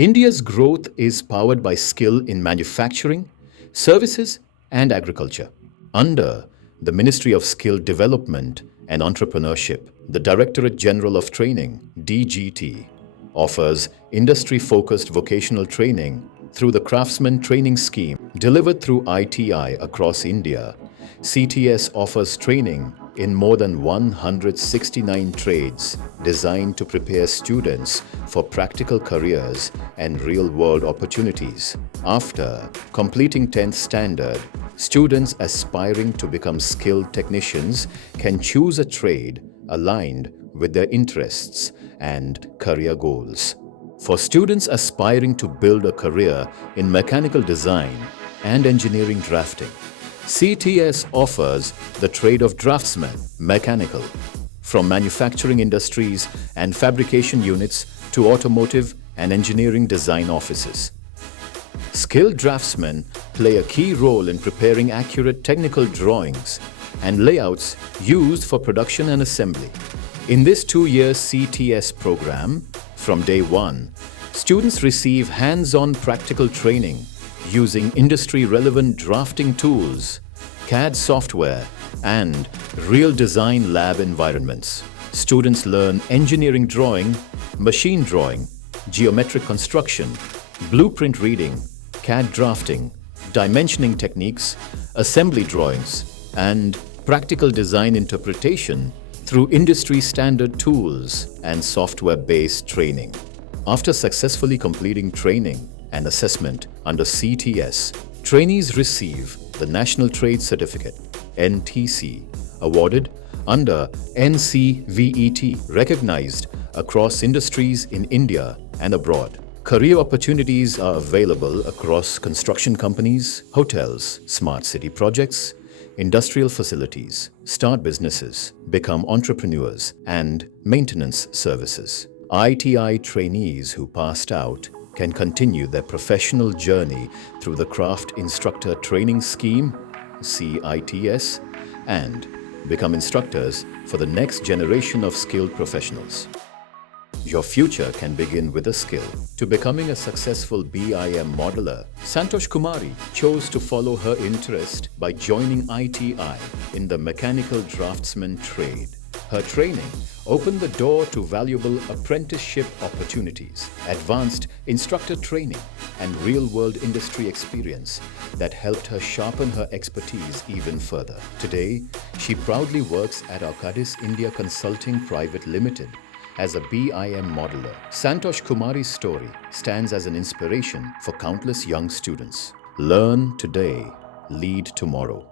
India's growth is powered by skill in manufacturing, services, and agriculture. Under the Ministry of Skill Development and Entrepreneurship, the Directorate General of Training, DGT, offers industry-focused vocational training through the Craftsmen Training Scheme delivered through ITI across India. CTS offers training in more than 169 trades designed to prepare students for practical careers and real-world opportunities. After completing 10th standard, students aspiring to become skilled technicians can choose a trade aligned with their interests and career goals. For students aspiring to build a career in mechanical design and engineering drafting, CTS offers the trade of draftsman, mechanical, from manufacturing industries and fabrication units to automotive and engineering design offices. Skilled draftsmen play a key role in preparing accurate technical drawings and layouts used for production and assembly. In this 2-year CTS program, from day one, students receive hands-on practical training using industry-relevant drafting tools, CAD software, and real design lab environments. Students learn engineering drawing, machine drawing, geometric construction, blueprint reading, CAD drafting, dimensioning techniques, assembly drawings, and practical design interpretation through industry-standard tools and software-based training. After successfully completing training and assessment under CTS, trainees receive the National Trade Certificate, NTC, awarded under NCVET, recognized across industries in India and abroad. Career opportunities are available across construction companies, hotels, smart city projects, industrial facilities, start businesses, become entrepreneurs, and maintenance services. ITI trainees who passed out can continue their professional journey through the Craft Instructor Training Scheme, CITS, and become instructors for the next generation of skilled professionals. Your future can begin with a skill. To becoming a successful BIM modeler, Santosh Kumari chose to follow her interest by joining ITI in the mechanical draftsman trade. Her training opened the door to valuable apprenticeship opportunities, advanced instructor training, and real-world industry experience that helped her sharpen her expertise even further. Today, she proudly works at Arcadis India Consulting Private Limited as a BIM modeler. Santosh Kumari's story stands as an inspiration for countless young students. Learn today, lead tomorrow.